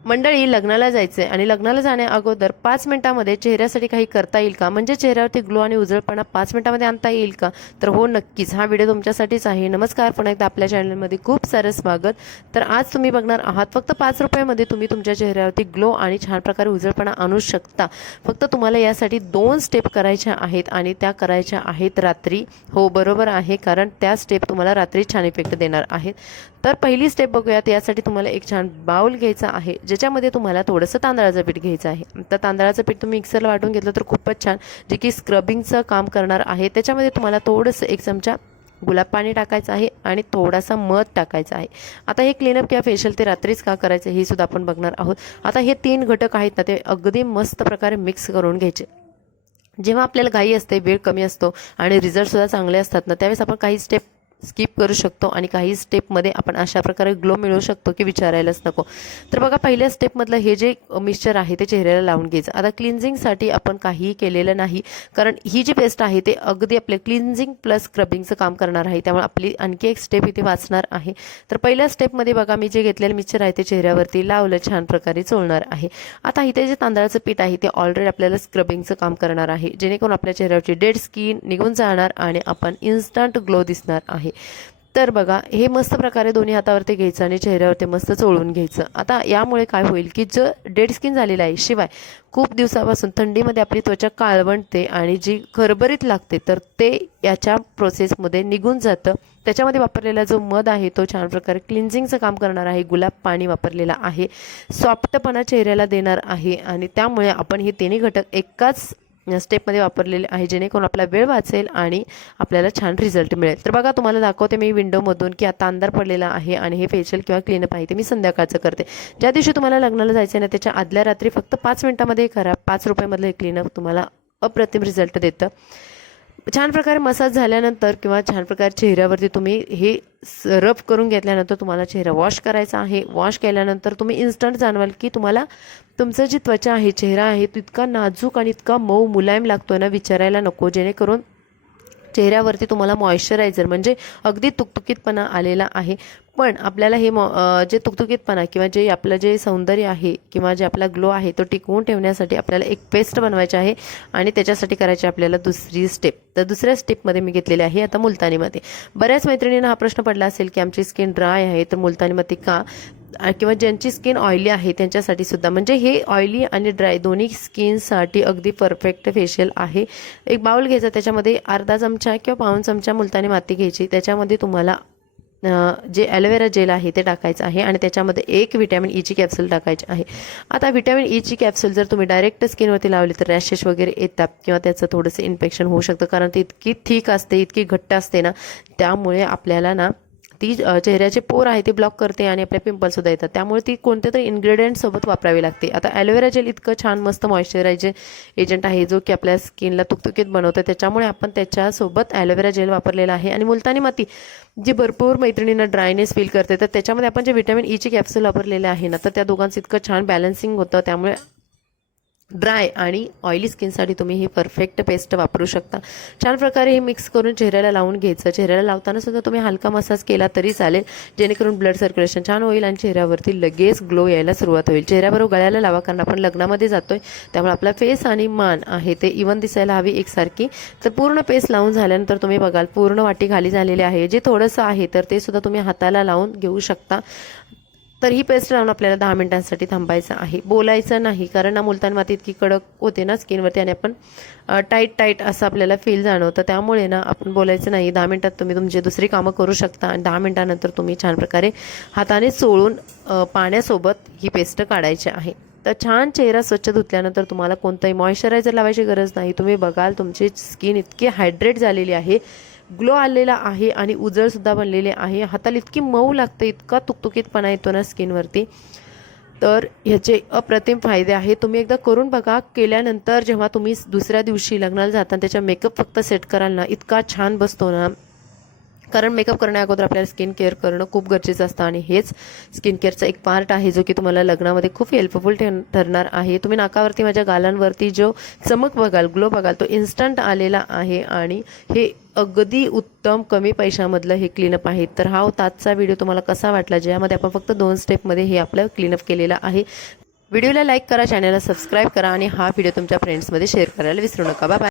मंडळी, लग्नाला जायचंय आणि लग्नाला जाण्या अगोदर 5 मिनिटांमध्ये चेहऱ्यासाठी काही करता येईल का? म्हणजे चेहऱ्यावरती ग्लो आणि उजळपणा 5 मिनिटांमध्ये आणता येईल का? तर हो, नक्कीच हा व्हिडिओ तुमच्यासाठीच आहे. नमस्कार, पुन्हा एकदा आपल्या चॅनलमध्ये खूप सारं स्वागत. तर आज तुम्ही बघणार आहात फक्त 5 रुपयामध्ये तुम्ही तुमच्या चेहऱ्यावरती ग्लो आणि छान प्रकारे उजळपणा आणू शकता. फक्त तुम्हाला यासाठी 2 स्टेप करायच्या आहेत आणि त्या करायच्या आहेत रात्री. हो, बरोबर आहे, कारण त्या स्टेप तुम्हाला रात्री छान इफेक्ट देणार आहेत. तर पहिली स्टेप बघूयात. यासाठी तुम्हाला एक छान बाउल घ्यायचा आहे, ज्याच्यामध्ये तुम्हाला थोडंसं तांदळाचं पीठ घ्यायचं आहे. तर तांदळाचं पीठ तुम्ही मिक्सरला वाटून घेतलं तर खूपच छान, जे की स्क्रबिंगचं काम करणार आहे. त्याच्यामध्ये तुम्हाला थोडंसं 1 चमचा गुलाब पाणी टाकायचं आहे आणि थोडासा मध टाकायचा आहे. आता हे क्लीनअप किंवा फेशियल ते रात्रीच का करायचं हे सुद्धा आपण बघणार आहोत. आता हे 3 घटक आहेत ना, ते अगदी मस्त प्रकारे मिक्स करून घ्यायचे. जेव्हा आपल्याला घाई असते, वेळ कमी असतो आणि रिझल्टसुद्धा चांगले असतात ना, त्यावेळेस आपण काही स्टेप स्किप करू शकतो आणि काही स्टेपमध्ये आपण अशा प्रकारे ग्लो मिळवू शकतो की विचारायलाच नको. तर बघा, पहिल्या स्टेपमधलं हे जे मिक्सचर आहे ते चेहऱ्याला लावून घ्यायचं. आता क्लिन्झिंगसाठी आपण काहीही केलेलं नाही, कारण ही जी पेस्ट आहे ते अगदी आपले क्लिन्झिंग प्लस स्क्रबिंगचं काम करणार आहे. त्यामुळे आपली आणखी एक स्टेप इथे वाचणार आहे. तर पहिल्या स्टेपमध्ये बघा, मी जे घेतलेलं मिक्सचर आहे ते चेहऱ्यावरती लावलं, छान प्रकारे चोळणार आहे. आता इथे जे तांदळाचं पीठ आहे ते ऑलरेडी आपल्याला स्क्रबिंगचं काम करणार आहे, जेणेकरून आपल्या चेहऱ्यावरची डेड स्किन निघून जाणार आणि आपण इन्स्टंट ग्लो दिसणार आहे. तर बघा, हे मस्त प्रकारे दोन्ही हातावरती घ्यायचं आणि चेहऱ्यावरती मस्त चोळून घ्यायचं. आता यामुळे काय होईल की जो डेड स्किन झालेला आहे, शिवाय खूप दिवसापासून थंडीमध्ये आपली त्वचा काळवंटते आणि जी खरबरीत लागते, तर ते याच्या प्रोसेसमध्ये निघून जातं. त्याच्यामध्ये वापरलेला जो मध आहे तो छान प्रकारे क्लिन्झिंगचं काम करणार आहे. गुलाब पाणी वापरलेला आहे, सॉफ्टपणा चेहऱ्याला देणार आहे आणि त्यामुळे आपण हे तिन्ही घटक एकाच स्टेपमध्ये वापरलेले आहे, जेणेकरून आपला वेळ वाचेल आणि आपल्याला छान रिझल्ट मिळेल. तर बघा, तुम्हाला दाखवते मी विंडोमधून की आता अंधार पडलेला आहे आणि हे फेशियल किंवा क्लीनअप आहे ते मी संध्याकाळचं करते. ज्या दिवशी तुम्हाला लग्नाला जायचं आहे ना, त्याच्या आदल्या रात्री फक्त 5 मिनिटांमध्ये करा. 5 रुपयामधलं हे क्लीनअप तुम्हाला अप्रतिम रिझल्ट देतं. छान प्रकारे मसाज झाल्यानंतर किंवा छान प्रकारे चेहऱ्यावरती तुम्ही हे रब करून घेतल्यानंतर तुम्हाला चेहरा वॉश करायचा आहे. वॉश केल्यानंतर तुम्ही इन्स्टंट जाणवाल की तुम्हाला तुमचं जी त्वचा आहे, चेहरा आहे, तो इतका नाजूक आणि इतका मऊ मुलायम लागतो ना, विचारायला नको. जेणेकरून चेहऱ्यावरती तुम्हाला मॉइश्चरायझर म्हणजे अगदी तुकतुकीतपणा आलेला आहे. पण आपल्याला हे जे तुकतुकीतपणा किंवा जे आपलं जे सौंदर्य आहे किंवा जे आपला ग्लो आहे तो टिकवून ठेवण्यासाठी आपल्याला एक पेस्ट बनवायची आहे आणि त्याच्यासाठी करायची आपल्याला दुसरी स्टेप. तर दुसऱ्या स्टेपमध्ये मी घेतलेली आहे आता मुलतानी माती. बऱ्याच मैत्रिणींना हा प्रश्न पडला असेल की आमची स्किन ड्राय आहे, तर मुलतानी माती का? किंवा ज्यांची स्किन ऑइली आहे त्यांच्यासाठी सुद्धा, म्हणजे हे ऑइली आणि ड्राय दोन्ही स्किनसाठी अगदी परफेक्ट फेशियल आहे. एक बाउल घ्यायचा, त्याच्यामध्ये अर्धा चमचा किंवा पाऊण चमचा मुलतानी माती घ्यायची. त्याच्यामध्ये तुम्हाला जे ॲलोवेरा जेल आहे ते टाकायचं आहे आणि त्याच्यामध्ये 1 व्हिटॅमिन ईची कॅप्सूल टाकायची आहे. आता व्हिटॅमिन ईची कॅप्सूल जर तुम्ही डायरेक्ट स्किनवरती लावली तर रॅशेस वगैरे येतात किंवा त्याचं थोडंसं इन्फेक्शन होऊ शकतं, कारण ती इतकी थिक असते, इतकी घट्ट असते ना, त्यामुळे आपल्याला ना ती चेहऱ्याचे पोर आहे ते ब्लॉक करते आणि आपल्या पिंपल्ससुद्धा येतात. त्यामुळे ती कोणत्या तरी इन्ग्रेडियंटसोबत वापरावी लागते. आता ॲलोवेरा जेल इतकं छान मस्त मॉइश्चरायझर एजंट आहे, जो की आपल्या स्किनला तुकतुकीत बनवतं. त्याच्यामुळे आपण त्याच्यासोबत ॲलोवेरा जेल वापरलेला आहे. आणि मुलतानी माती जी भरपूर मैत्रिणींना ड्रायनेस फील करते, तर त्याच्यामध्ये आपण जे व्हिटॅमिन ईची कॅप्सूल वापरलेले आहे ना, तर त्या दोघांचं इतकं छान बॅलन्सिंग होतं. त्यामुळे ड्राय आणि ऑइली स्किनसाठी तुम्ही ही परफेक्ट पेस्ट वापरू शकता. छान प्रकारे हे मिक्स करून चेहऱ्याला लावून घ्यायचं. चेहऱ्याला लावताना सुद्धा तुम्ही हलका मसाज केला तरी चालेल, जेणेकरून ब्लड सर्क्युलेशन छान होईल आणि चेहऱ्यावरती लगेच ग्लो यायला सुरुवात होईल. चेहऱ्याबरोबर गळ्याला लावा, कारण आपण लग्नामध्ये जातोय, त्यामुळे आपला फेस आणि मान आहे ते इवन दिसायला हवी एकसारखी. तर पूर्ण पेस्ट लावून झाल्यानंतर तुम्ही बघाल पूर्ण वाटी खाली झालेली आहे. जे थोडंसं आहे तर ते सुद्धा तुम्ही हाताला लावून घेऊ शकता. तर ही पेस्ट लावून आपल्याला 10 मिनिटांसाठी थांबायचं आहे, बोलायचं नाही, कारण ना मुलतानी माती इतकी कडक होते ना स्किनवरती आणि आपण टाईट असं आपल्याला फील जाणवतं. त्यामुळे ना आपण बोलायचं नाही. 10 मिनिटात तुम्ही तुमची दुसरी कामं करू शकता आणि 10 मिनिटानंतर तुम्ही छान प्रकारे हाताने चोळून पाण्यासोबत ही पेस्ट काढायची आहे. तर छान चेहरा स्वच्छ धुतल्यानंतर तुम्हाला कोणतंही मॉइश्चरायझर लावायची गरज नाही. तुम्ही बघाल तुमची स्किन इतकी हायड्रेट झालेली आहे, ग्लो आलेला आहे आणि उजळसुद्धा बनलेले आहे. हाताला इतकी मऊ लागते, इतका तुकतुकीतपणा येतो ना स्किनवरती. तर ह्याचे अप्रतिम फायदे आहेत. तुम्ही एकदा करून बघा. केल्यानंतर जेव्हा तुम्ही दुसऱ्या दिवशी लग्नाला जाताना त्याच्या मेकअप फक्त सेट कराल ना, इतका छान बसतो ना, कारण मेकअप करण्या अगोदर आपल्याला स्किन केअर करणं खूप गरजेचं असतं आणि हेच स्किन केअरचा एक पार्ट आहे, जो की तुम्हाला लग्नामध्ये खूप हेल्पफुल ठरणार आहे. तुम्ही नाकावरती, माझ्या गालांवरती जो चमक बघाल, ग्लो बघाल, तो इन्स्टंट आलेला आहे आणि हे अगदी उत्तम कमी पैशामधलं हे क्लीनअप आहे. तर हा होता आजचा व्हिडिओ. तुम्हाला कसा वाटला, ज्यामध्ये आपण फक्त 2 स्टेपमध्ये हे आपलं क्लीनअप केलेलं आहे. व्हिडिओला लाईक करा, चॅनलला सबस्क्राईब करा आणि हा व्हिडिओ तुमच्या फ्रेंड्समध्ये शेअर करायला विसरू नका. Bye bye.